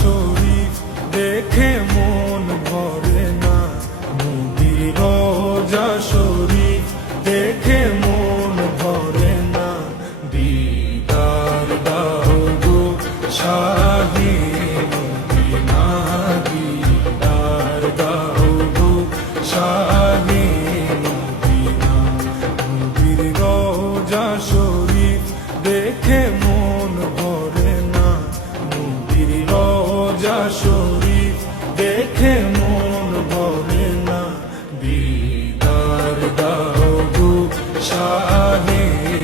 শরীফ দেখে মন ভরে না, নবীর রওজা শরীফ দেখে মন ভরে না। দিদার দাও গো শাহে মদিনা, দিদার দাও গো শাহে মদিনা, নবীর রওজা শরীফ দেখে